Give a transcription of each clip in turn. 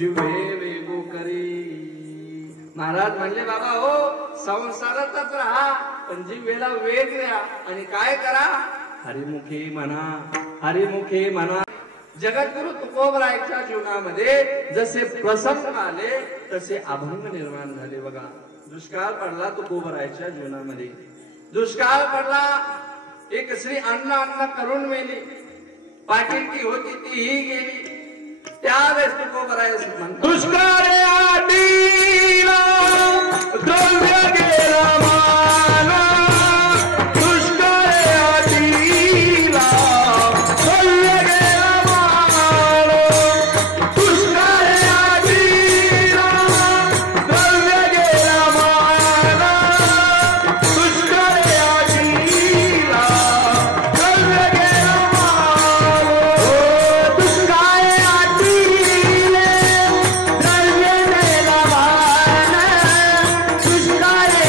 जिवे वेगो करी. महाराज म्हणले बाबा हो संसारातच राहा पण जीवेला वेग द्या आणि काय करा हरिमुखी म्हणा हरिमुखी म्हणा. जगद्गुरु तुकोबरायच्या जीवनामध्ये जसे प्रसंग आले तसे अभंग निर्माण झाले. बघा दुष्काळ पडला तुकोबरायच्या जीवनामध्ये. दुष्काळ पडला एक स्त्री अन्न करून मेली. पाकिटकी होती तीही गेली. त्यावेळेस तुकोबराय म्हणतो दुष्काळ आला द्रव्य गेला माना. दुष्काळ आला द्रव्य गेला माना. दुष्काळ आला द्रव्य गेला माना. दुष्काळ आला द्रव्य गेला माना. दुष्काळ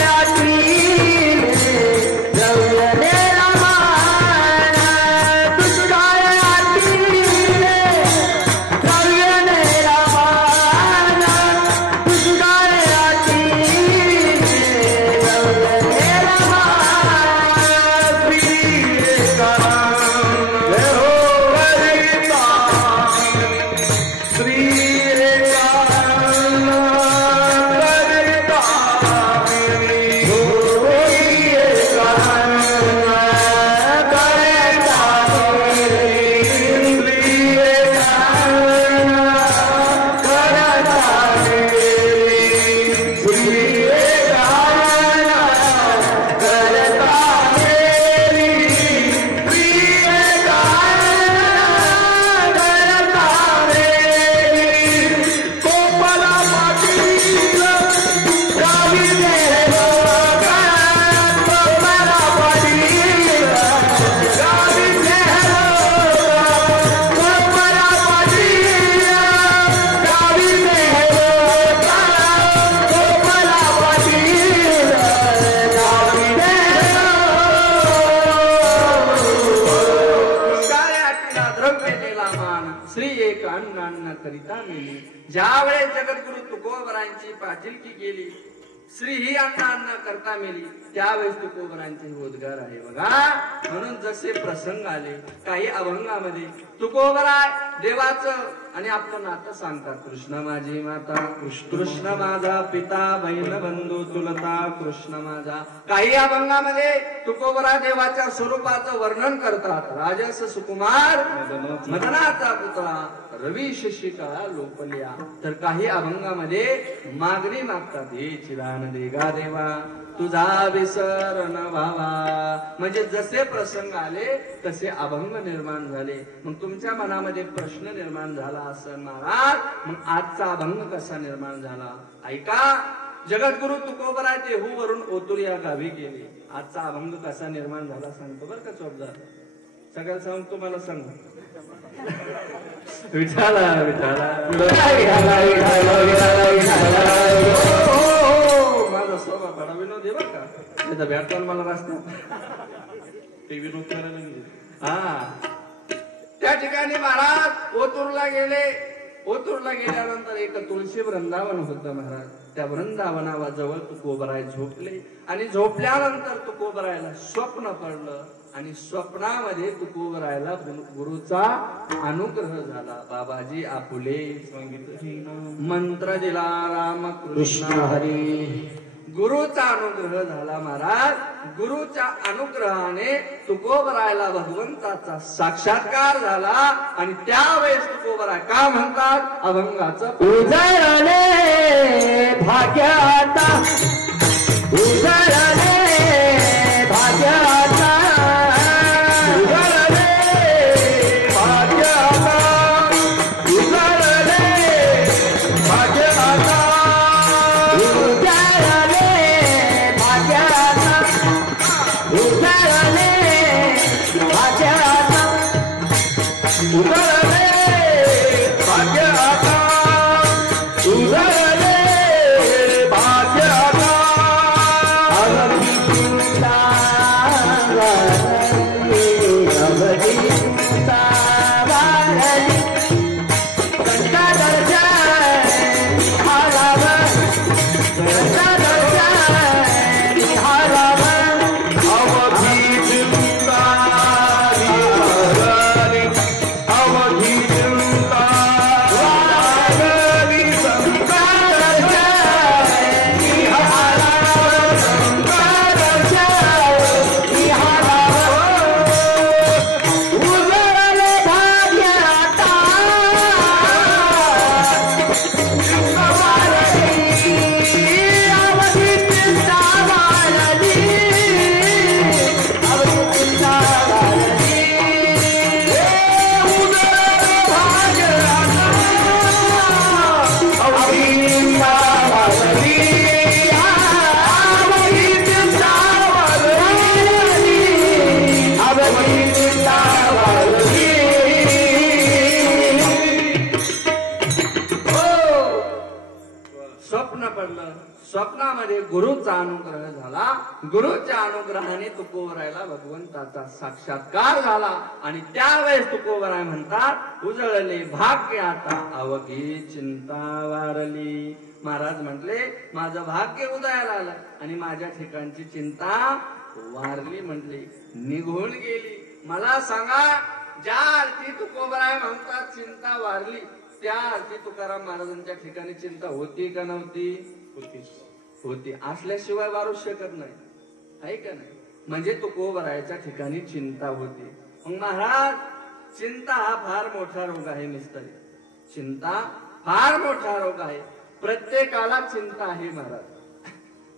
ज्यावेळेस जगद्गुरु तुकोबरायांची पाठिलकी गेली श्री ही अन्न करता मेली त्यावेळेस तुकोबरायांचे उद्गार आहे. बघा म्हणून जसे प्रसंग आले काही अभंगामध्ये तुकोबराय देवाचं आणि आपलं नातं सांगतात. कृष्ण माझी माता कृष्ण माझा पिता बहीण बंधू चुलता कृष्ण माझा. काही अभंगामध्ये तुकोबराय देवाच्या स्वरूपाचं वर्णन करतात. राजस सुकुमार मदनाचा पुतळा रवी शशिकळा लोपल्या. तर काही अभंगामध्ये मागणी मागतात हे चिदान देगा देवा तुझा विसर न व्हावा. म्हणजे जसे प्रसंग आले तसे अभंग निर्माण झाले. मग तुमच्या मनामध्ये प्रश्न निर्माण झाला असं महाराज मग आजचा अभंग कसा निर्माण झाला ऐका. जगद्गुरु तुकोबराय देहू वरून ओतूर या गावी गेले. आजचा अभंग कसा निर्माण झाला सांगतो बरं का चोपदार. सगळं सांगतो मला सांग. विठाला विठाला माझा स्वभाव बडा विनोद आहे बरं का. त्याचा भेटताना मला रस्त्यात ते विनोद करायला गेले. हा त्या ठिकाणी महाराज ओतूरला गेले. ओतूरला गेल्यानंतर एक तुळशी वृंदावन होतं महाराज. त्या वृंदावनाजवळ तुकोबराय झोपले आणि झोपल्यानंतर तुकोबरायला स्वप्न पडलं आणि स्वप्नामध्ये तुकोबरायला गुरुचा अनुग्रह झाला. बाबाजी आपुले मंत्र दिला राम कृष्ण हरी. गुरुचा अनुग्रह झाला महाराज. गुरुच्या अनुग्रहाने तुकोबरायला भगवंताचा साक्षात्कार झाला आणि त्यावेळेस तुकोबराय का म्हणतात अभंगाचं उजळले भाग्याता उजळले भाग्याता उजळले भाग्याता उजळले भाग्याता उजळले भाग्याता उजळले स्वप्न पडलं. स्वप्नामध्ये गुरुचा अनुग्रह झाला. गुरुच्या अनुग्रहाने तुकोबरायला भगवंताचा साक्षात्कार झाला. आणि त्यावेळेस तुकोबराय म्हणतात, उजळले भाग्य आता अवघी चिंता वारली. महाराज म्हटले, माझं भाग्य उदयाला आलं आणि माझ्या ठिकाणची चिंता वारली. म्हटली, निघून गेली. मला सांगा, ज्या अर्थी तुकोबराय म्हणतात चिंता वारली, त्या अर्थी तुकाराम महाराजांच्या ठिकाणी चिंता होती का नव्हती? होती. असल्याशिवाय वारू शकत नाही, आहे का नाही? म्हणजे तुकोबरायच्या ठिकाणी चिंता होती. मग महाराज, चिंता हा फार मोठा रोग आहे मिस्त्री. चिंता फार मोठा रोग आहे. प्रत्येकाला चिंता आहे महाराज,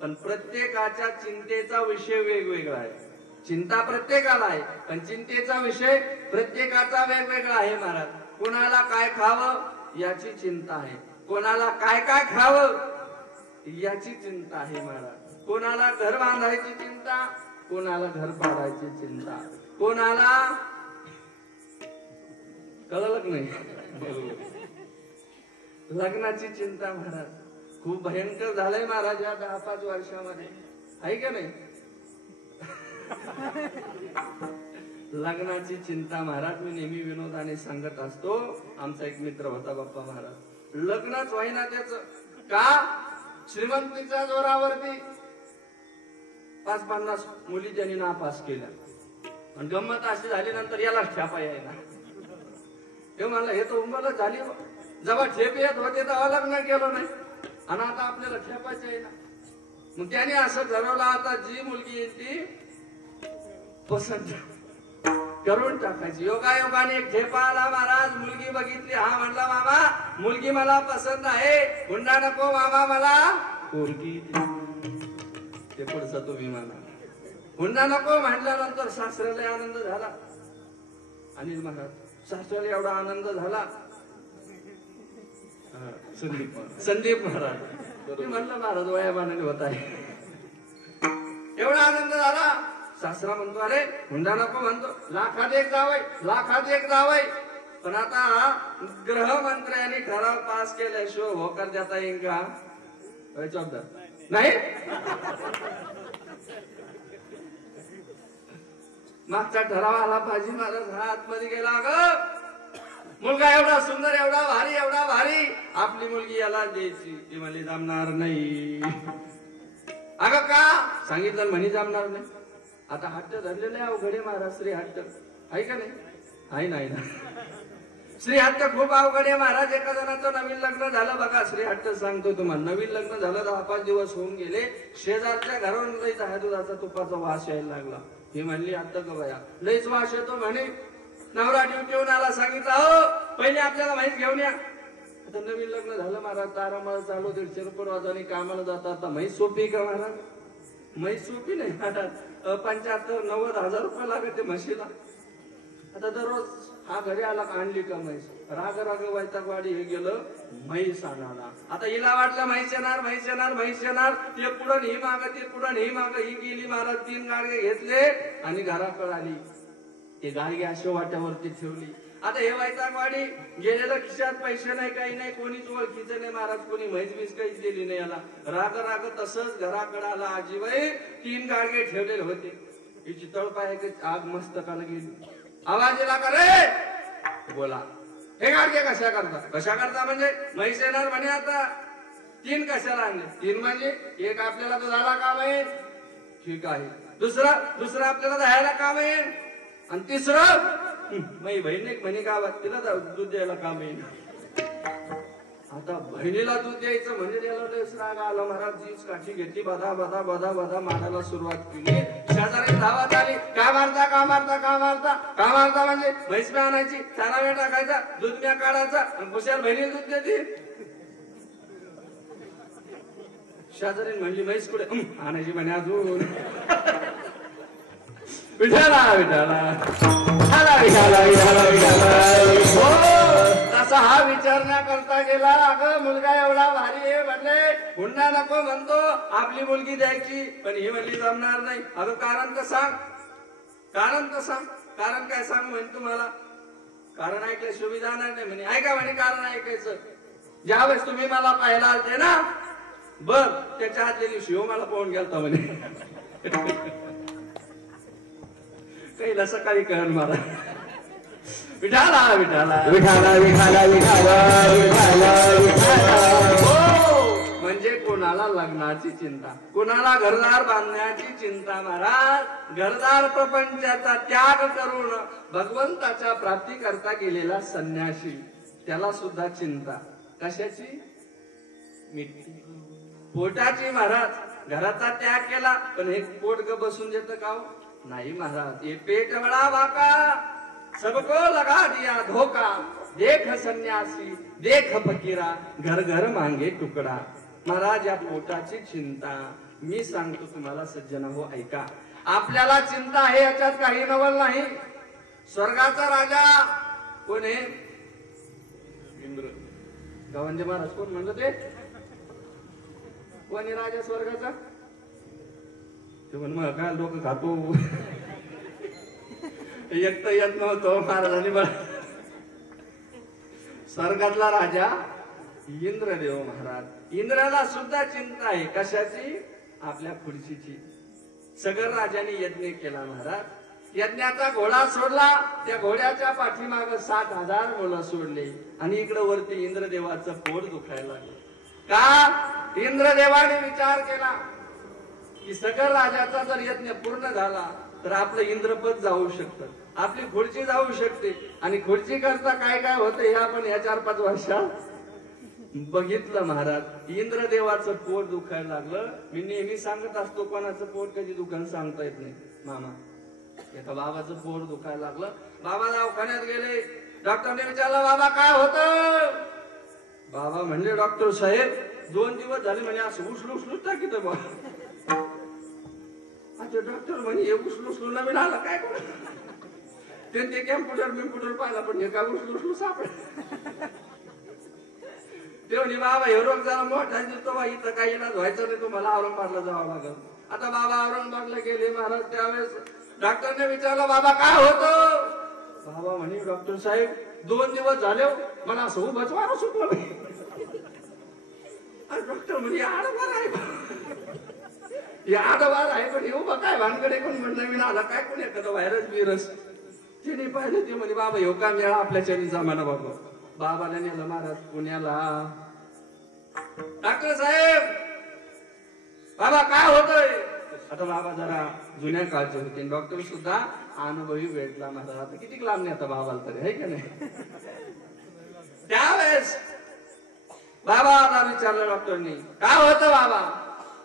पण प्रत्येकाच्या चिंतेचा विषय वेगवेगळा आहे. चिंता प्रत्येकाला आहे, पण चिंतेचा विषय प्रत्येकाचा वेगवेगळा आहे महाराज. कोणाला काय खावं याची चिंता आहे, कोणाला काय काय खावं याची चिंता आहे महाराज. कोणाला घर बांधायची चिंता, कोणाला घर पाडायची चिंता, कोणाला कळलं नाही लग्नाची चिंता. महाराज खूप भयंकर झालंय महाराज या 10-5 वर्षामध्ये, आहे का नाही? लग्नाची चिंता महाराज. मी नेहमी विनोदाने सांगत असतो, आमचा एक मित्र होता बाप्पा महाराज, लग्नच व्हायना त्याच. का? श्रीमंतीच्या जोरावरती 5-50 मुली त्यांनी नापास केल्या. आणि गंमत अशी झाली, नंतर यालाच ठेपा यायला. हे म्हणलं, हे तर उंबरच झाली. जेव्हा ठेप येत होते तेव्हा लग्न केलं नाही, आणि आता आपल्याला ठेपायचं आहे ना. मग त्याने असं ठरवलं, आता जी मुलगी येईल ती पसंत करून टाकायची. योगायोगाने एक ठेपा आला महाराज. मुलगी बघितली. हा म्हणला, मामा मुलगी मला पसंत आहे. हुंडा नको मामा, मला पोरगी. ते पुढचं तुम्ही म्हणा. हुंडा नको म्हटल्यानंतर सासऱ्याला आनंद झाला. अनिल महाराज, सासऱ्याला एवढा आनंद झाला. संदीप महाराज, मी म्हणलं महाराज वयामानाने होत आहे. एवढा आनंद झाला. सासरा म्हणतो, अरे हुंडा नको म्हणतो, लाखात एक जावई, लाखात एक जावई. पण आता गृहमंत्र्यांनी ठराव पास केल्याशिवाय होकार देता येईल का? नाही. मागचा ठराव आला पाहिजे. महाराज हा आतमध्ये गेला. ग मुलगा एवढा सुंदर, एवढा भारी, एवढा भारी, आपली मुलगी याला द्यायची. ती म्हणली जमणार नाही. अगं का? सांगितलं म्हणे जमणार नाही. आता हट्ट धरलेले अवघडे महाराज. श्री हट्ट आहे का नाही? आहे नाही ना. श्री हट्ट खूप अवघडे महाराज. एका जणाचं नवीन लग्न झालं बघा. श्री हट्ट सांगतो तुम्हाला. नवीन लग्न झालं, 10-5 दिवस होऊन गेले. शेजारच्या घरावरून लई दुधाचा तुपाचा वास यायला लागला. ही म्हणली, आता ग बया लईच वास येतो म्हणे. नवरा ड्युटीहून आला. सांगितलं, हो पहिले आपल्याला माहीत घेऊन या. आता नवीन लग्न झालं महाराज. तारामाळ चालू. 150 रुपये रोजाने कामाला जातात. आता माहीत सोपी का महाराज? माहीत सोपी नाही महाराज. 75-90 हजार रुपये लागते म्हशीला. आता दररोज हा घरी आला, आणली का म्हैस. राग राग वैतागवाडी हे गेलं म्हैस आणाला. आता हिला वाटलं म्हैस येणार, म्हैस येणार, म्हैस येणार. ते पुढं ही माग, ते पुढं ही माग. ही गेली महाराज. 3 गाडगे घेतले आणि घराकडे आली. ते गाडगे अशा वाट्यावरती ठेवली. आता हे वैतागवाडी गेलेलं, खिशात पैसे नाही, काही नाही, कोणीच ओळखीचं नाही महाराज. कोणी म्हैस बीस काहीच दिली नाही याला. राग राग तसंच घराकडे आला. आजीबाई 3 गाडगे ठेवलेले होते. हिची तळपाय आग मस्तकाला गेली. आवाज दिला का रे? बोला. हे गाडगे कशा करता? कशा करता म्हणजे म्हैस येणार म्हणे. आता 3 कशाला आणले? 3 म्हणजे एक आपल्याला दुधाला काम आहे, ठीक आहे. दुसरं आपल्याला दह्याला काम आहे, आणि तिसरं माझी बहीण एक म्हणे गावात, तिला दूध द्यायला काम येईल. आता बहिणीला दूध द्यायचं म्हणजे त्याला लयच राग आला महाराज. जीच काठी घेतली, बधा बधा बधा बधा मारायला सुरुवात केली. शेजारी धावत आली. का मारता, का मारता, का मारता, का मारता म्हणजे म्हैस म्या आणायची, चारा म्या टाकायचा, दूध म्या काढायचा, आणि कुशाल बहिणी दूध देते. शेजारी म्हणली म्हैस कुठे? आणायची म्हणे अजून. विठाला विठाला तसा हा विचार न करता गेला. अगं मुलगा एवढा भारी आहे म्हणले, हुंडा नको म्हणतो, आपली मुलगी द्यायची. पण ही म्हणली जमणार नाही. अगं कारण तर सांग, कारण तर सांग. कारण काय सांग म्हणे तुम्हाला? कारण ऐकल्याशिवाय जाणार नाही म्हणे. ऐका म्हणे कारण ऐकायचं. ज्यावेळेस तुम्ही मला पाहायला आलते ना, बर त्याच्या हातल्या शिव मला पाहून गेलता म्हणे. पहिला सकाळी कळण मला विठाला विठाला विठाला विठाला विठाला विठाला विठाला. म्हणजे कोणाला लग्नाची चिंता, कोणाला घरदार बांधण्याची चिंता. महाराज घरदार प्रपंचाचा त्याग करून भगवंताच्या प्राप्ती करता गेलेला संन्यासी, त्याला सुद्धा चिंता कशाची? मिठी पोटाची. महाराज घराचा त्याग केला पण हे पोट ग बसून देतं का? नाही महाराज. ये पेट बडा बाका सबको लगा दिया धोका, देख सन्यासी देख फकीरा घर घर मांगे तुकडा. महाराज या पोटाची चिंता मी सांगतो तुम्हाला सज्जन हो, ऐका. आपल्याला चिंता आहे याच्यात काही नवल नाही. स्वर्गाचा राजा कोण आहे? इंद्र. गावंडे महाराज कोण म्हणलं ते? कोणी राजा स्वर्गाचा? ते म्हण मग काय लोक खातो एक तर येत नव्हतो महाराजांनी. स्वर्गातला राजा इंद्रदेव महाराज. इंद्राला सुद्धा चिंता आहे कशाची? आपल्या खुर्चीची. सगर राजाने यज्ञ केला महाराज. यज्ञाचा घोडा सोडला, त्या घोड्याच्या पाठीमाग 60,000 मुलं सोडले आणि इकडे वरती इंद्रदेवाचं पोट दुखायला लागलं. का? इंद्रदेवाने विचार केला की सगर राजाचा जर यज्ञ पूर्ण झाला तर आपलं इंद्रपद जाऊ शकतं, आपली खुर्ची जाऊ शकते. आणि खुर्ची करता काय काय होतं हे आपण या 4-5 वर्षात बघितलं महाराज. इंद्रदेवाचं पोट दुखायला लागलं. मी नेहमी सांगत असतो कोणाचं पोट कधी दुकान सांगता येत नाही. मामा एका बाबाचं पोट दुखायला लागलं. बाबा दवाखान्यात गेले. डॉक्टरने विचारलं बाबा काय होतं? बाबा म्हणले डॉक्टर साहेब 2 दिवस झाले म्हणजे असं उचलू उचलू टाकीत बा. अच्छा डॉक्टर म्हणे उचलू उचलू नवीन आला काय करू? ते कॅम्प्युटर पाहिला पण हे काय उचलू उचलू सापड. तेव्हा बाबा हे रोग जरा मोठा दिसतो बा, इथं काही इलाज व्हायचं नाही, तुम्हाला औरंगाबादला जावं लागेल. आता बाबा औरंगाबादला गेले महाराज. त्यावेळेस डॉक्टरने विचारलं बाबा काय होतं? बाबा म्हणे डॉक्टर साहेब 2 दिवस झाले मला असं उभंच वारं सुटलं. डॉक्टर म्हणे आडवार आहे पण हे उभं काय भानकडे कोण म्हणलं मी आला काय कोण एखादा व्हायरस बिरस. तिने पाहिलं ते म्हणे बाबा हो का मेळा आपल्याच्यानी जमाना. बाबा बाबाला नेलं महाराज पुण्याला. डॉक्टर साहेब बाबा काय होतंय? आता बाबा जरा जुन्या काळचे होते. डॉक्टर सुद्धा अनुभवी भेटला महाराज. आता किती लांब नाही आता बाबाला तरी आहे का नाही? त्यावेळेस बाबाला विचारलं डॉक्टरनी काय होतं बाबा?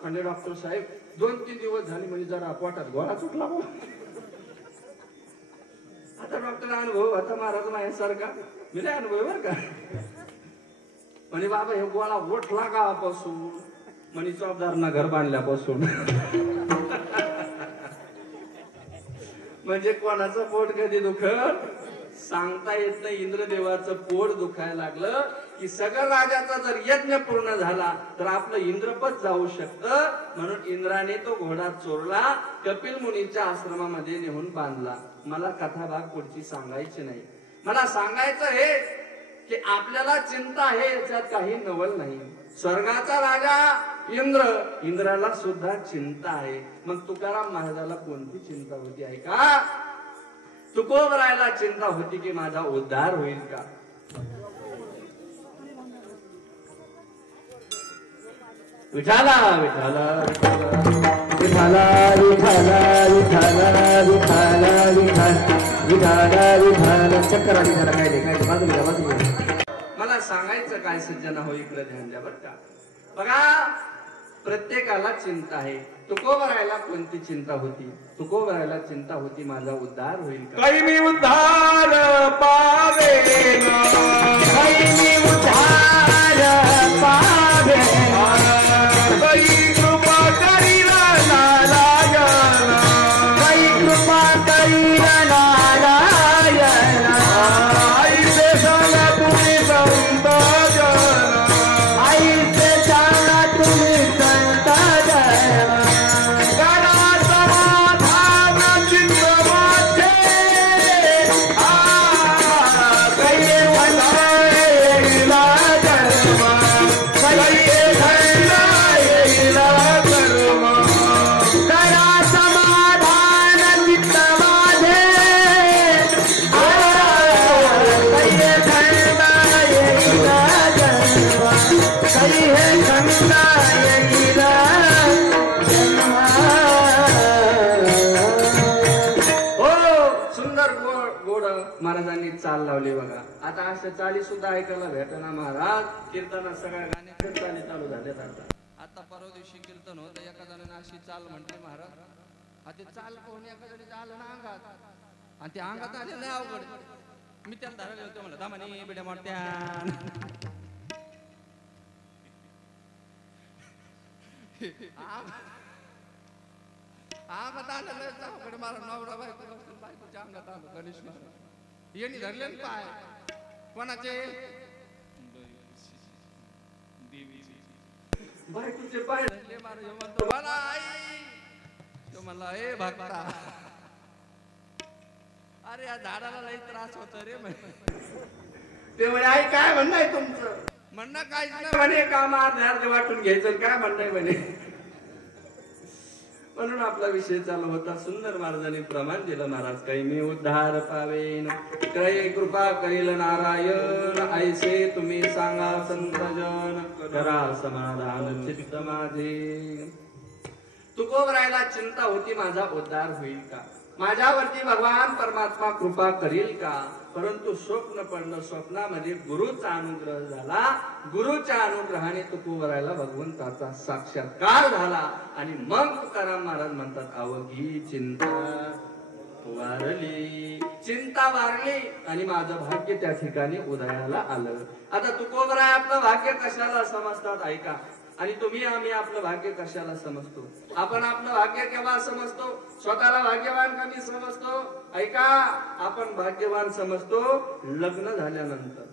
म्हणजे डॉक्टर साहेब 2-3 दिवस झाले म्हणजे जरा पोटात गोळा सुटला. आता डॉक्टर अनुभव आता महाराज माझ्यासारखा मी नाही अनुभव बर का. म्हणजे बाबा हे गोळा ओठला गावापासून म्हणे चौबदारांना घर बांधल्यापासून. म्हणजे कोणाचं पोट कधी दुखत सांगता येत नाही. इंद्रदेवाचं पोट दुखायला लागलं की सगर राजाचा जर यज्ञ पूर्ण झाला तर आपलं इंद्रपद जाऊ शकतं. म्हणून इंद्राने तो घोडा चोरला, कपिल मुनीच्या आश्रमामध्ये नेऊन बांधला. मला कथा भाग पुढची सांगायची नाही. मला सांगायचं हे की आपल्याला चिंता आहे याच्यात काही नवल नाही. स्वर्गाचा राजा इंद्राला सुद्धा चिंता आहे. मग तुकाराम महाराजाला कोणती चिंता होती आहे का? तुकोबरायला चिंता होती की माझा उद्धार होईल का? विठाला विठाला विठाला विठाला विठाला विठाला विठाला विठाला चक्कर आली त्याला काय नाही काय बाजूला. मला सांगायचं काय सज्जना हो इकडे ध्यान द्या बरं का. बघा प्रत्येकाला चिंता आहे. तुकोबरायला कोणती चिंता होती? तुकोबरायला चिंता होती माझा उद्धार होईल का? काही मी उद्धार पावेना, काही मी उद्धार पावेना, काही कृपा करीला नारायणा, काही कृपा करीला नारायणा. आईचे सांगा तुम्ही संत जना, आईचे सांगा तुम्ही संत जना. कैले लावली बघा. आता अशा चाली सुद्धा ऐकायला भेटना महाराज. कीर्तना सगळ्या गाण्याच्या चाली चालू झाल्यात आता परवा दिवशी कीर्तन होतं. एका जणांना अशी चाल म्हटली महाराज. आता चाल कोण एका जणी आलं ना अंगात आणि ते अंगात आले नाही अवघड. मी त्याला धरायला होतो म्हणलं दामानी बिड्या मोठ्या अंगात आलं मला नवरा बायकोच्या अंगात आलं. गणेश महाराज यांनी धरले पाय कोणाचे बायकोचे पाय धरले. महाराज म्हणतो मला आई तो म्हणला हे भक्ता अरे या झाडाला लई त्रास होतो रे. ते म्हणे आई काय म्हणणं आहे तुमचं. म्हणणं काहीच नाही म्हणे काम अर्ध वाटून घ्यायचं काय म्हणणं आहे म्हणे. म्हणून आपला विषय चालू होता. सुंदर महाराजांनी प्रमाण दिलं. महाराज काही मी उद्धार पावेन क्रय कृपा करील नारायण ऐसे तुम्ही सांगा संतजन करा समाधान चित्त माझे. तुकोबरायला चिंता होती माझा उद्धार होईल का, माझ्यावरती भगवान परमात्मा कृपा करील का. परंतु स्वप्न पडलं. स्वप्नामध्ये गुरुचा अनुग्रह झाला. गुरुच्या अनुग्रहाने तुकोबरायला भगवंताचा साक्षात्कार झाला. आणि मग तुकाराम महाराज म्हणतात अवघी चिंता वारली. चिंता वारली आणि माझं भाग्य त्या ठिकाणी उदयाला आलं. आता तुकोबराय आपलं भाग्य कशाला समजतात ऐका. आणि तुम्ही आम्ही आपलं भाग्य कशाला समजतो. आपण आपलं भाग्य केव्हा समजतो. स्वतःला भाग्यवान कधी समजतो ऐका. आपण भाग्यवान समजतो लग्न झाल्यानंतर.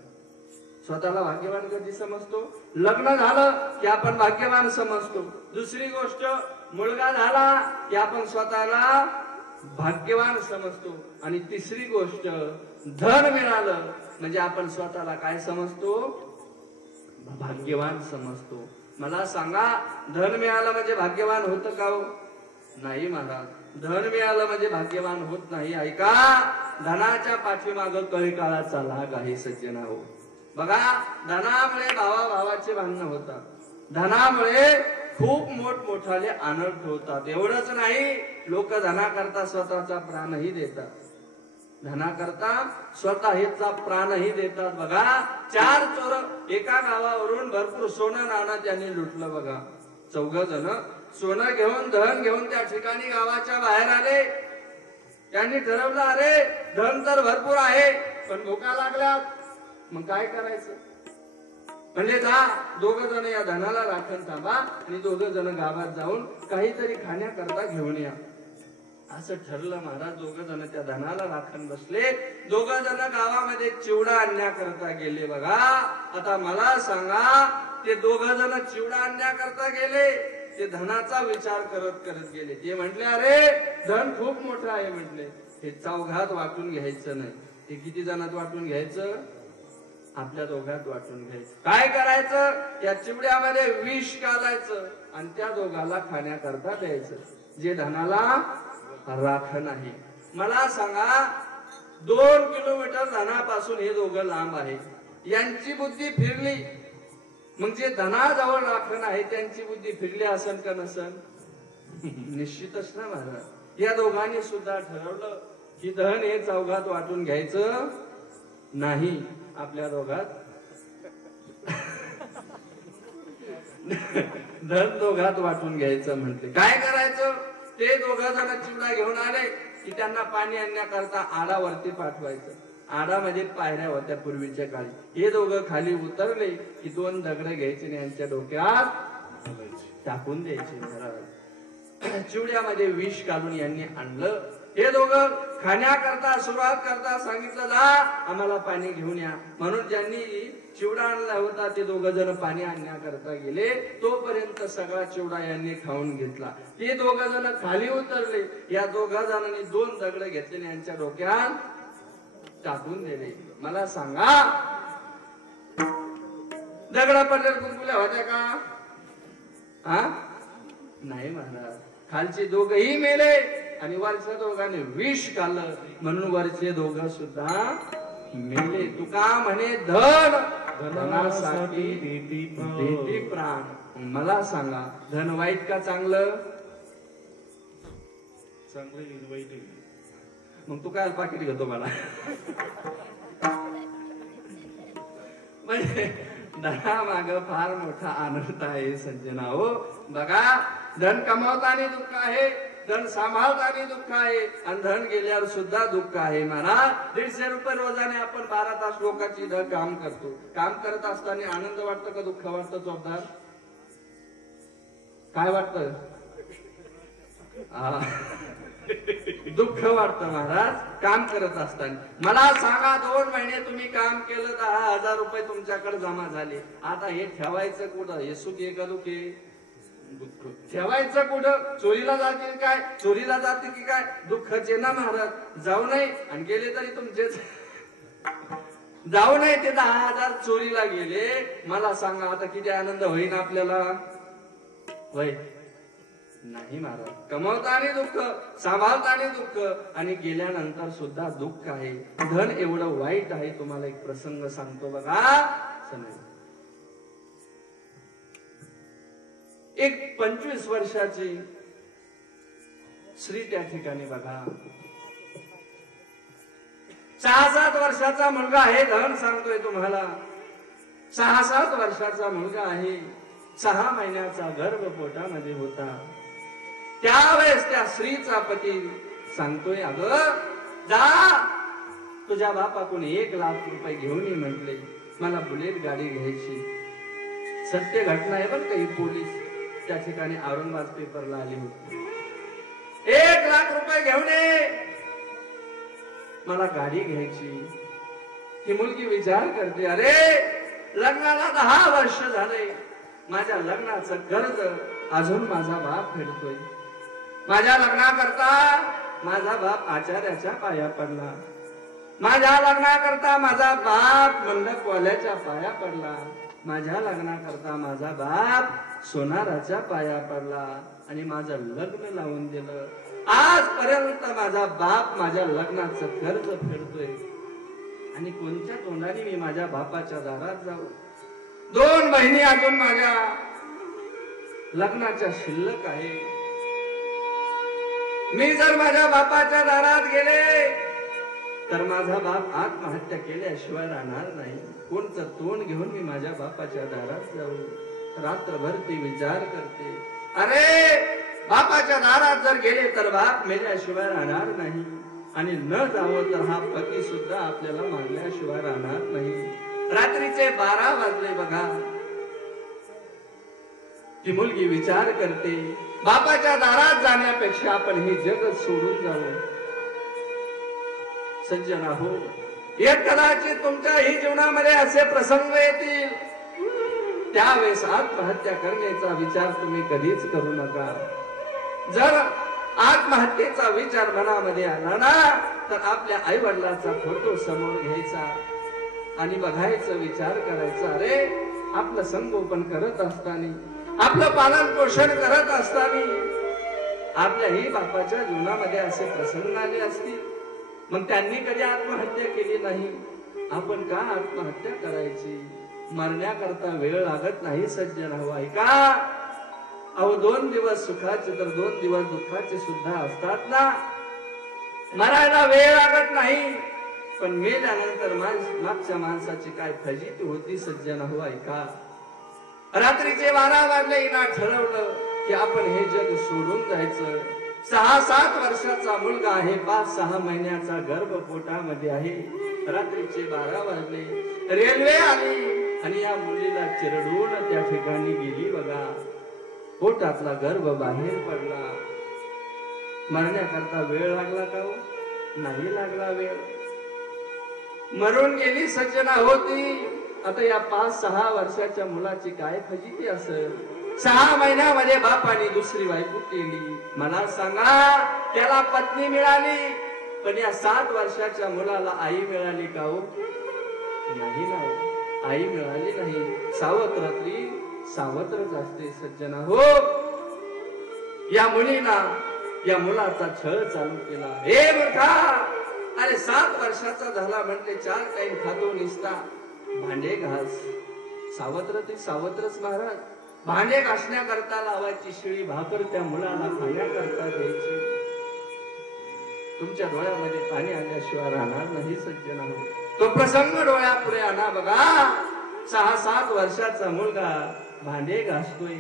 स्वतःला भाग्यवान कधी समजतो. लग्न झालं की आपण भाग्यवान समजतो. दुसरी गोष्ट मुलगा झाला की आपण स्वतःला भाग्यवान समजतो. आणि तिसरी गोष्ट धन मिळालं म्हणजे आपण स्वतःला काय समजतो भाग्यवान समजतो. मला सांगा धन मिळालं म्हणजे भाग्यवान होतं का हो. नाही महाराज. धन मिळालं म्हणजे भाग्यवान होत नाही. ऐका धनाच्या पाठीमाग कळीकाळाचा लाग आहे सज्जना हो. बघा धनामुळे भावाभावाचे भांडणं होतात. धनामुळे खूप मोठमोठाले अनर्थ होतात. एवढंच नाही लोक धनाकरता स्वतःचा प्राणही देतात. धनाकरता स्वतःचा प्राणही देतात. बघा 4 चोर एका गावावरून भरपूर सोनं नाणं त्यांनी लुटलं. बघा 4 जण सोनं घेऊन धन घेऊन त्या ठिकाणी गावाच्या बाहेर आले. त्यांनी ठरवलं अरे धन तर भरपूर आहे पण भुका लागल्यात. मग काय करायचं. म्हणजे जा 2 जण या धनाला राखण थांबा आणि 2 जण गावात जाऊन काहीतरी खाण्याकरता घेऊन या असं ठरलं. महाराज 2 जण त्या धनाला राखण बसले. 2 जण गावामध्ये चिवडा आणण्याकरता गेले. बघा आता मला सांगा ते 2 जण चिवडा आणण्याकरता गेले. ते धनाचा विचार करत करत गेले. ते म्हटले अरे धन खूप मोठं आहे. म्हटले हे चौघात वाटून घ्यायचं नाही. हे किती जणात वाटून घ्यायचं. आपल्या दोघात वाटून घ्यायचं. काय करायचं त्या चिवड्यामध्ये विष घालायचं आणि त्या दोघाला खाण्याकरता द्यायचं जे धनाला राखण आहे. मला सांगा 2 किलोमीटर धनापासून हे 2 लांब आहे. यांची बुद्धी फिरली. मग जे धनाजवळ राखण आहे त्यांची बुद्धी फिरली असन का नसन. निश्चितच ना महाराज. या दोघांनी सुद्धा ठरवलं की धन हे चौघात वाटून घ्यायचं नाही. आपल्या दोघात धन दोघात वाटून घ्यायचं म्हटले. काय करायचं ते 2 जण चिवडा घेऊन आले की त्यांना पाणी आणण्याकरता आडावरती पाठवायचं. आडामध्ये पायऱ्या होत्या पूर्वीच्या काळी. हे 2 खाली उतरले की 2 दगड घ्यायचे आणि यांच्या डोक्यात टाकून द्यायचे. चिवड्यामध्ये विष घालून यांनी आणलं. हे 2 खाण्याकरता सुरुवात करता सांगितलं जा आम्हाला पाणी घेऊन या. म्हणून ज्यांनी चिवडा आणला होता ते 2 जण पाणी आणण्याकरता गेले. तोपर्यंत सगळा चिवडा यांनी खाऊन घेतला. ते 2 जण खाली उतरले. या 2 जणांनी 2 दगड घेतले यांच्या डोक्यात टाकून दिले. मला सांगा दगडा पडल्यावर कुंकुल्या होत्या का. हा नाही महाराज. खालचे 2ही मेले आणि वरच्या 2घांनी विष खाल्लं म्हणून वरचे 2 सुद्धा मेले. तुका म्हणे धन धनासाठी देती प्राण. मला सांगा धन वाईट का चांगलं. चांगलं वाईट. मग तू काय पाकिट घेतो मला. म्हणजे धना माग फार मोठा आनंद आहे सज्जना हो. बघा, धन कमावताना दुःख आहे, धन सांभाळताना दुःख आहे, आणि धन गेल्यावर सुद्धा दुःख आहे. महाराज 150 रुपये रोजाने आपण 12 तास लोकांची काम करतो. काम करत असताना आनंद वाटतं का दुःख वाटतं? चोपदार काय वाटतं? दुःख वाटतं महाराज काम करत असताना. मला सांगा, 2 महिने तुम्ही काम केलं, 10,000 रुपये तुमच्याकडे जमा झाले. आता हे ठेवायचं कुठं? हे सुख आहे का दुःख आहे? दुःख. ठेवायचं कुठं? चोरीला जातील काय? चोरीला जातील की काय? दुःखचे ना महाराज. जाऊ नये, आणि गेले तरी तुमचेच. जाऊ नये, ते 10,000 चोरीला गेले. मला सांगा आता किती आनंद होईल आपल्याला? होय नाही महाराज. कमवताना दुःख, सांभाळताना दुःख, आणि गेल्यानंतर सुद्धा दुःख आहे. धन एवढं वाईट आहे. तुम्हाला एक प्रसंग सांगतो बघा. एक 25 वर्षाची स्त्री त्या ठिकाणी बघा, 6-7 वर्षाचा मुलगा आहे. धन सांगतोय तुम्हाला, 6-7 वर्षाचा मुलगा आहे. 6 महिन्याचा गर्भ पोटामध्ये होता. त्यावेळेस त्या स्त्रीचा पती सांगतोय, अगं जा, तुझ्या बापाकडून 1 लाख रुपये घेऊन ये म्हटले. मला बुलेट गाडी घ्यायची. सत्य घटना आहे पण काही पोलीस त्या ठिकाणी औरंगाबाद पेपरला आले होते. 1 लाख रुपये घेऊन ये, मला गाडी घ्यायची. ही मुलगी विचार करते, अरे लग्नाला 10 वर्ष झाले, माझ्या लग्नाचं कर्ज अजून माझा बाप फेडतोय. माझ्या लग्नाकरता माझा बाप आचार्याच्या पाया पडला. माझ्या लग्नाकरता माझा बाप मंडपवाल्याच्या पाया पडला. माझ्या लग्नाकरता माझा बाप सोनाराच्या पाया पडला आणि माझं लग्न लावून दिलं. आजपर्यंत माझा बाप माझ्या लग्नाचं कर्ज फेडतोय, आणि कोणत्या तोंडाने मी माझ्या बापाच्या दारात जाऊ? 2 महिने अजून माझ्या लग्नाच्या शिल्लक आहे. मी जर माझ्या बापाच्या दारात गेले तर माझा बाप आत्महत्या केल्याशिवाय राहणार नाही. कोणचं तोंड घेऊन मी माझ्या बापाच्या दारात जाऊ? रात्रभर ती विचार करते. अरे बापाच्या दारात जर गेले तर बाप मेल्याशिवाय राहणार नाही, आणि न जावं तर हा पती सुद्धा आपल्याला मारल्याशिवाय राहणार नाही. रात्रीचे 12 वाजले बघा. ती मुलगी विचार करते, बापाच्या दारात जाण्यापेक्षा आपण हे जग सोडून जाऊ. सज्जना हो, एक कदाचित तुमच्याही जीवनामध्ये असे प्रसंग येतील, त्यावेळेस आत्महत्या करण्याचा विचार तुम्ही कधीच करू नका. जर आत्महत्येचा विचार मनामध्ये आला ना, तर आपल्या आई वडिलांचा फोटो समोर घ्यायचा आणि बघायचं, विचार करायचा. अरे आपलं संगोपन करत असताना, आपलं पालन पोषण करत असताना आपल्याही बापाच्या जीवनामध्ये असे प्रसंग आले असतील, मग त्यांनी कधी आत्महत्या केली नाही, आपण का आत्महत्या करायची? मरण्याकरता वेळ लागत नाही सज्जन हो, ऐका. अहो 2 दिवस सुखाचे तर 2 दिवस दुःखाचे सुद्धा असतात ना. मरायला वेळ लागत नाही, पण मेल्यानंतर मागच्या माणसाची काय फजिती होती सज्जन हो, ऐका. रात्रीचे 12 वाजले. हिला ठरवलं की आपण हे जग सोडून जायचं. 6-7 वर्षाचा मुलगा आहे, 5-6 महिन्याचा गर्भ पोटामध्ये आहे. रात्रीचे 12 वाजले. रेल्वे आली आणि या मुलीला चिरडून त्या ठिकाणी गेली बघा. पोटातला गर्भ बाहेर पडला. मरण्याकरता वेळ लागला का हो? नाही लागला वेळ. मरून गेली सज्जना होती. आता या 5-6 वर्षाच्या मुलाची काय फजिती असेल? 6 महिन्यामध्ये बापाने दुसरी बायको केली. मला सांगा, त्याला पत्नी मिळाली, पण या 7 वर्षाच्या मुलाला आई मिळाली का हो? नाही ना, आई मिळाली नाही. सावत्र सावत्रच असते सज्जना हो. या मुलीला या मुलाचा छळ चालू केला. हे मूर्खा, अरे 7 वर्षाचा झाला म्हणजे 4 टाइम खातो निसता, भांडे घास. सावत्रच महाराज. भांडे घासण्याकरता लावायची शिळी भाकर त्या मुलाला खाण्याकरता द्यायची. तुमच्या डोळ्यामध्ये पाणी आल्याशिवाय राहणार नाही सज्जना हो. तो प्रसंग डोळ्यापुढे आणा बघा. 6-7 वर्षाचा मुलगा भांडे घासतोय,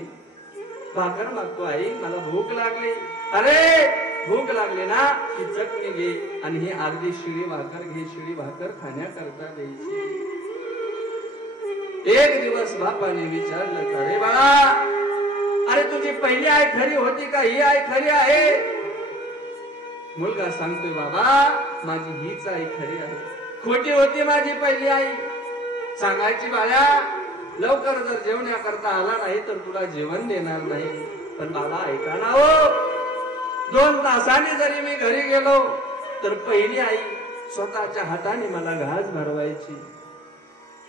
भाकर मागतो, आई मला भूक लागली. अरे भूक लागली ना ही चटणी घे आणि ही अर्धी शिळी भाकर घे, शिळी भाकर खाण्याकरता द्यायची. एक दिवस बापाने विचारलं, अरे बाळा, अरे तुझी पहिली आई खरी होती का ही आई खरी आहे? मुलगा सांगतोय, बाबा माझी हीच आई खरी आहे, खोटी होती माझी पहिली आई. सांगायची, बाळा लवकर जर जेवण्याकरता आला नाही तर तुला जेवण देणार नाही. पण बाबा ऐका ना हो, 2 तासांनी जरी मी घरी गेलो तर पहिली आई स्वतःच्या हाताने मला घास भरवायची.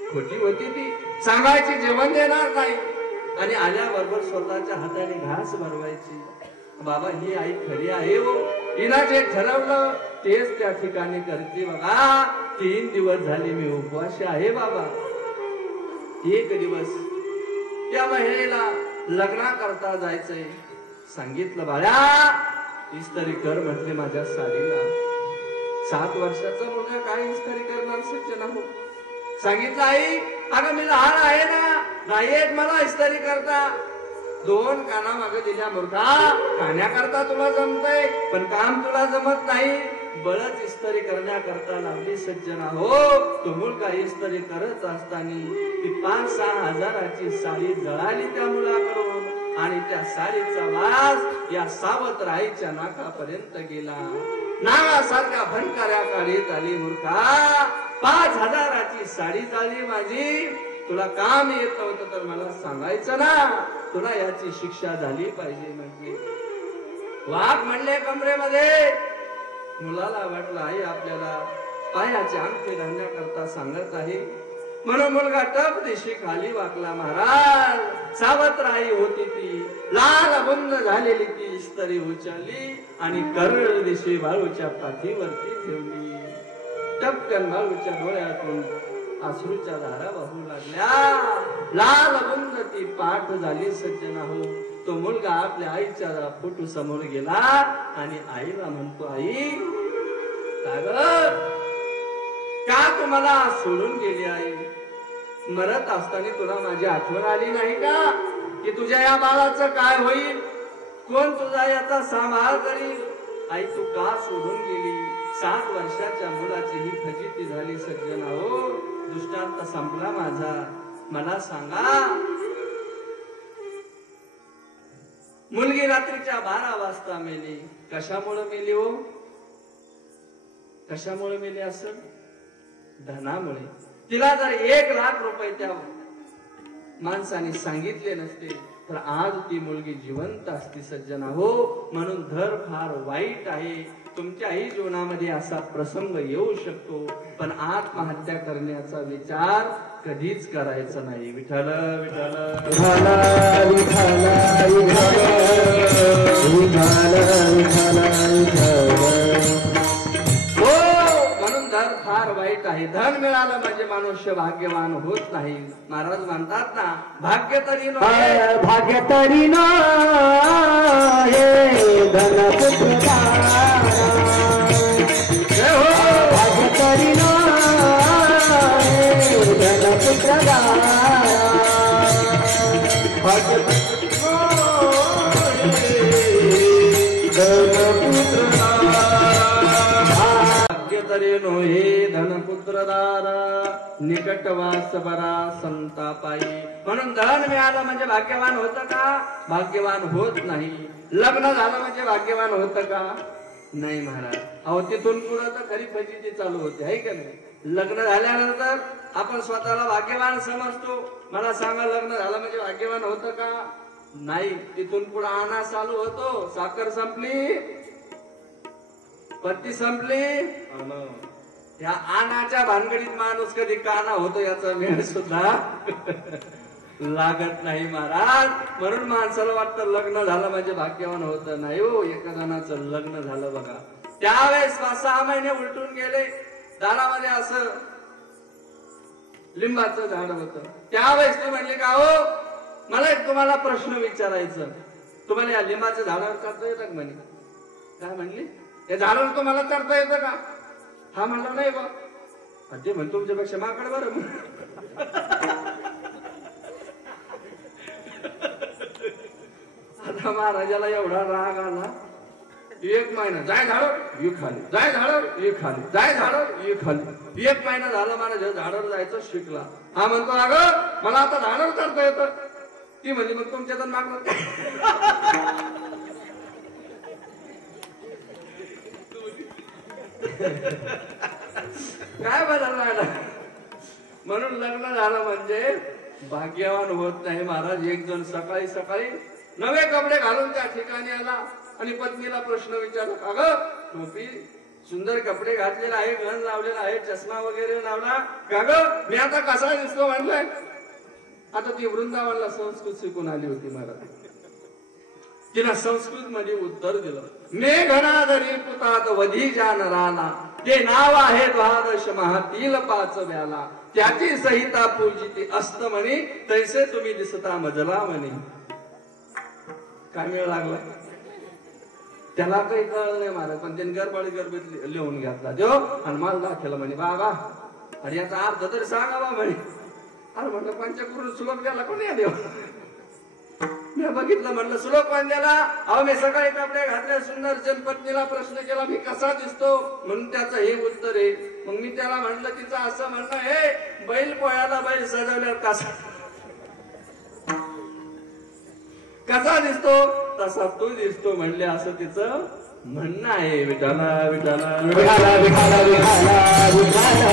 खोटी होती ती, सांगायची जेवण देणार नाही आणि आल्याबरोबर स्वतःच्या हाताने घास भरवायची. बाबा ही आई खरी आहे हो, हिला जे ठरवलं तेच त्या ठिकाणी करते. बघा 3 दिवस झाले मी उपवासी आहे बाबा. एक दिवस त्या महिलेला लग्नाकरता जायचंय, सांगितलं, बाळा इस्त्री कर म्हटले माझ्या साडीला. 7 वर्षाचा मुलगा काय इस्त्री करणार सज्जन हो. सांगितलं, आई अगं मी लहान आहे ना, नाही येत मला इस्त्री करता. 2 काना मागे दिल्या, मूर्खा खाण्याकरता तुला जमतंय पण काम तुला जमत नाही. बळच इस्त्री करण्याकरता लावली सज्जना हो. तो मुलगा इस्त्री करत असताना ती 5-6 हजाराची साडी जळाली त्या मुलाकडून आणि त्या साडीचा वास या सावत्राईच्या नाकापर्यंत गेला. नागासारख्या भंकाऱ्या काढीत आली, मूर्खा 5 हजाराची साडी जाळली माझी, तुला काम येत नव्हतं तर मला सांगायचं ना, तुला याची शिक्षा झाली पाहिजे म्हटली. वाघ म्हणले कमरेमध्ये. मुलाला वाटलं आई आपल्याला पायाचे अंगठे घालण्याकरता सांगत आहे, म्हणून मुलगा टप दिशी खाली वाकला. महाराज सावत्राई होती ती, लाल बुंद झालेली ती इस्त्री उचलली आणि करळ दिशी बाळूच्या पाठीवरती ठेवली. टपकन बाळूच्या डोळ्यातून अश्रूच्या धारा वाहू लागल्या. लाल बुंद ती पाठ झाली सज्जना हो. तो मुलगा आपल्या आईच्या फोटो समोर गेला आणि आईला म्हणतो, आई का तुम्हाला सोडून गेली आई? मरत असताना तुला माझी आठवण आली नाही का की तुझ्या या बाळाचं काय होईल, कोण तुझा याचा सांभाळ करील? आई तू का सोडून गेली? 7 वर्षाच्या मुलाची ही फजिती झाली सज्जना हो. दृष्टांत संपला माझा. मला सांगा, मुलगी रात्रीच्या 12 वाजता मेली, कशामुळे मेली हो? कशामुळे मेली असं? धनामुळे. तिला जर 1 लाख रुपये त्या माणसाने सांगितले नसते तर आज ती मुलगी जिवंत असती सज्जना हो. म्हणून धर फार वाईट आहे. तुमच्याही जीवनामध्ये असा प्रसंग येऊ शकतो, पण आत्महत्या करण्याचा विचार कधीच करायचा नाही. विठ्ठल विठ्ठल विठ्ठल हो. म्हणून धन फार वाईट आहे. धन मिळालं म्हणजे मनुष्य भाग्यवान होत नाही. महाराज म्हणतात ना, भाग्य तरी भाग्य तरी न हे धन पुत्र भाग्य तरी न धन पुत्र भाग्य तरी नो हे धनपुत्र दारा निकटवास बरा संतापाई. म्हणून धन मिळालं म्हणजे भाग्यवान होतं का? भाग्यवान होत नाही. लग्न झालं म्हणजे भाग्यवान होतं का? नाही महाराज. अहो तिथून पुढे तर खरी फजिती चालू होते आहे का नाही? लग्न झाल्यानंतर आपण स्वतःला भाग्यवान समजतो. मला सांगा, लग्न झालं म्हणजे भाग्यवान होतं का? नाही. तिथून पुढे आणा चालू होतो. साखर संपली, पत्ती संपली, या आणाच्या भानगडीत माणूस कधी काना होतो याचा मेळ सुद्धा लागत नाही महाराज. म्हणून माणसाला वाटतं लग्न झालं म्हणजे भाग्यवान होत नाही हो. एका जणाचं लग्न झालं बघा, त्यावेळेस 5-6 महिने उलटून गेले. दारामध्ये असं लिंबाचं झाड होतं. त्यावेळेस ते म्हणले का हो, मला एक तुम्हाला प्रश्न विचारायचं, तुम्हाला या लिंबाच्या झाडावर चढता येतं का? म्हणे काय म्हणले, या झाडावर तुम्हाला चढता येतं का? हा म्हणलं नाही बा. ते म्हण तुमच्यापेक्षा माकड बरं. त्या महाराजाला एवढा राग आला, एक महिना जाय झाडावर ये खाली, जाय झाडावर ये खाली, जाय झाडावर ये खाली. एक महिना झाला महाराज झाडावर जायचं शिकला. हा म्हणतो अगं मला आता झाडावर चढता येतं. ती म्हणली मग तुमच्या तर मागलं काय बदलला. म्हणून लग्न झालं म्हणजे भाग्यवान होत नाही महाराज. एक जण सकाळी सकाळी नवे कपडे घालून त्या ठिकाणी आला आणि पत्नीला प्रश्न विचारला, अगं टोपी सुंदर कपडे घातलेले आहे, गण लावलेला आहे, चष्मा वगैरे लावला का ग, मी आता कसा दिसतो म्हणलंय. आता ती वृंदावनला संस्कृत शिकून आली होती महाराज. तिला संस्कृत मध्ये उत्तर दिलं, मेघनादरी पुतात वधी जान राला, ते नाव आहे द्वादश महातील पाचव्याला, त्याची सहिता पूजिती असत म्हणे, तैसे तुम्ही दिसता मजला म्हणे. काय मेळ लागला त्याला, काही कळलं नाही महाराज. पण त्यांनी गरबडीत लिहून घेतला देव आणि मला दाखवलं म्हणे, बाबा अरे याचा अर्थ तरी सांगा बा म्हणे. अरे म्हटलं पंचक्रोश श्लोक गेला कोणी देव. मी बघितलं म्हटलं श्लोक बांधलेला. अहो मी सकाळी कपडे घातले सुंदर, जन पत्नीला प्रश्न केला मी कसा दिसतो म्हणून त्याचं हे उत्तर आहे. मग मी त्याला म्हटलं तिचं असं म्हणणं, हे बैल पोळ्याला बैल सजवल्यावर कसा दिसतो तसा तू दिसतो म्हणले, असं तिचं म्हणणं आहे. विठाला विठाला विठाला विठाला विठाला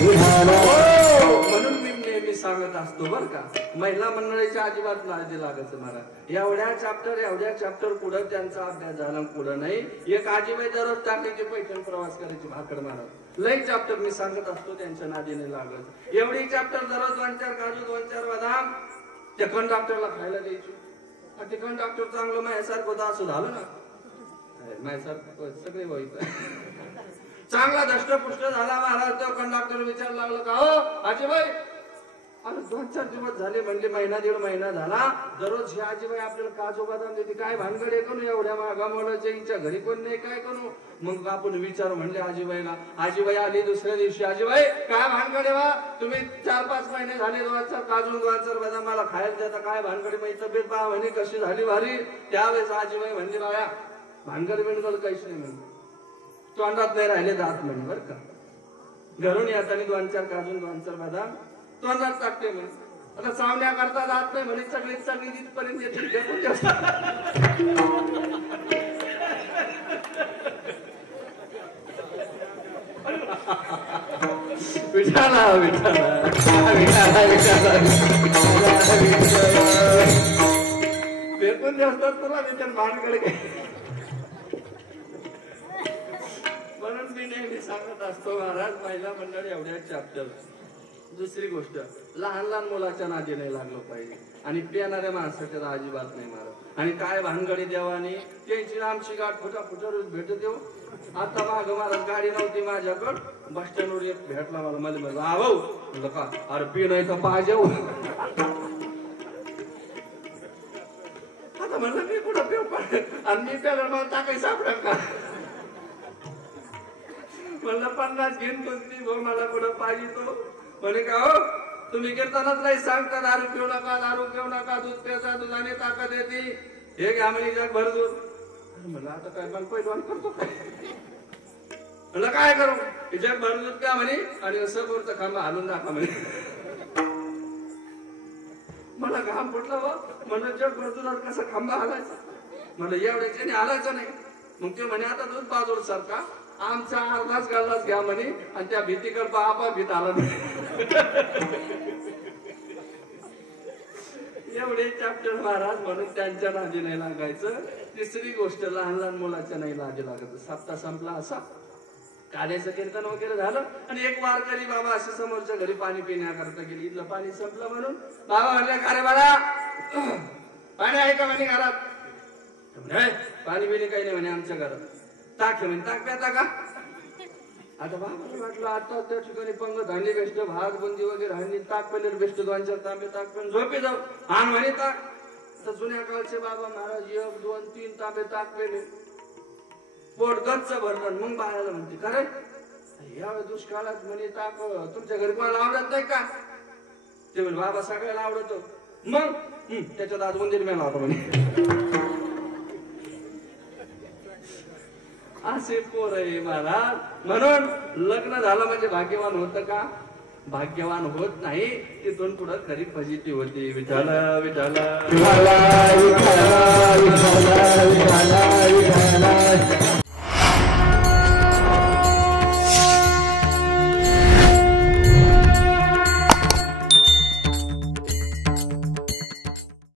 विठाला. म्हणून मी नेहमी सांगत असतो बर का, महिला मंडळीच्या अजिबात नादी लागायचं मला. एवढ्या चॅप्टर पुढं त्यांचा अभ्यास झाला पुढं नाही. एक आजीबाई दररोज टाकायची पैठण प्रवास करायची भाकड महाराज. लई चॅप्टर मी सांगत असतो त्यांच्या नादीने लागत. एवढी चॅप्टर दररोज 2-4 काजू 2-4 बदाम त्या कंडक्टरला खायला द्यायची. ते कंडक्टर चांगलं माझ्यासारखं होतं असं झालं ना, माझ्यासारखं सगळे व्हायचं. चांगला दष्टपुष्ट झाला महाराज. तो कंडक्टर विचार लागला, का हो आजीबाई, अरे 2-4 दिवस झाले म्हणले, महिना 1.5 महिना झाला दररोज ही आजीबाई आपल्याला काजू बदाम देते, काय भानगड आहे करू एवढ्या महागा मोलाच्या, हिच्या घरी कोण नाही काय करू. मग आपण विचार म्हणले आजीबाईला. आजीबाई आली दुसऱ्या दिवशी, आजीबाई काय भानगड आहे बा, तुम्ही 4-5 महिने झाले 2-4 काजू 2-4 बदाम मला खायला देता, काय भानगड. माझी तब्येत पहा म्हणे कशी झाली भारी. त्यावेळेस आजीबाई म्हणली, बाया भानगड बिनगड काहीच नाही म्हणे, तोंडात नाही राहिले दात म्हणे बर का. घरून येताना 2-4 काजू 2-4 बदाम तोंडात टाकते म्हणे. आता सामन्या करता जात नाही म्हणे, सगळी जिथपर्यंत विठाला विठाला विठाला विठाला फेकून जातात तुला विचार भानगड काय. म्हणून मी नेहमी सांगत असतो महाराज, महिला मंडळी एवढ्या चॅप्टर. दुसरी गोष्ट, लहान लहान मुलाच्या नादी नाही लागलं पाहिजे आणि पिणाऱ्या माणसाच्या अजिबात नाही मारत. आणि काय भानगडी देवानी त्यांची आमची गाठ फुटा भेट देऊ. आता माग महाराज गाडी नव्हती माझ्याकडं, बस स्टँडवर एक भेटला मला, म्हणलं भाऊ म्हणलं का, अरे पी नाही तर पाहिजे. आता म्हणलं मी कुठं पिऊ आणि मी प्याला मला टाकाय सापडा का. म्हणलं 50 घेऊन कोणती भाऊ मला कुठं पाहिजे. तो म्हणे का हो तुम्ही कीर्तनात नाही सांगता दारू पिऊ नका, दूध प्याचा दुधाने ताकद येते, हे घ्या म्हणे जग भर दूध. म्हणलं आता काय मला पैलवान करतो काय. म्हणलं काय करू, जग भर दूध का म्हणे आणि समोरचा खांबा हालून दाखवा म्हणे. मला घाम फुटला व म्हणलं जग भर दुधावर कसा खांबा हालायचा. म्हणलं एवढ्याच्याने हालायचं नाही. मग ते म्हणे आता दूध बाजूला सारखा आमचा अर्धाच गल्लाच घ्या म्हणे आणि त्या भीतीकडे बाबा भीत आला नाही. एवढे चॅप्टर महाराज. म्हणून त्यांच्या नादी नाही लागायचं. तिसरी गोष्ट, लहान लहान मुलाच्या नाही नादी लागत. सप्ताह संपला असा, काल्याचं कीर्तन वगैरे झालं आणि एक वारकरी बाबा असे समोरच्या घरी पाणी पिण्याकरता गेली. इथलं पाणी संपलं म्हणून बाबा म्हणले, अरे बाळा पाणी आहे का म्हणे घरात. पाणी पिणे काही नाही म्हणे आमच्या घरात. ताक म्हणे, ताक प्याता का. आता बाबा वाटलं आता त्या ठिकाणी पंगत हाणली बेस्ट, भात बुंदी वगैरे हाणली, ताक पेले बेस्ट 2-4 तांबे ताक पेन झोपे जाऊ आण म्हणे ताक. तर जुन्या काळचे बाबा महाराज 1-2-3 तांबे ताक पेले, पोट गच्च भरलं. मग बाळाला म्हणते, खरे या दुष्काळात म्हणे ताक तुमच्या घरी कोणाला आवडत नाही का. ते म्हणे बाबा सगळ्याला आवडतो. मग त्याच्यात आज मंदिर मेला होता म्हणे. असे पोर आहे महाराज. म्हणून लग्न झालं म्हणजे भाग्यवान होतं का? भाग्यवान होत नाही. तिथून पुढे खरी फजिती होती. विठाला विठाला विठाला विठाला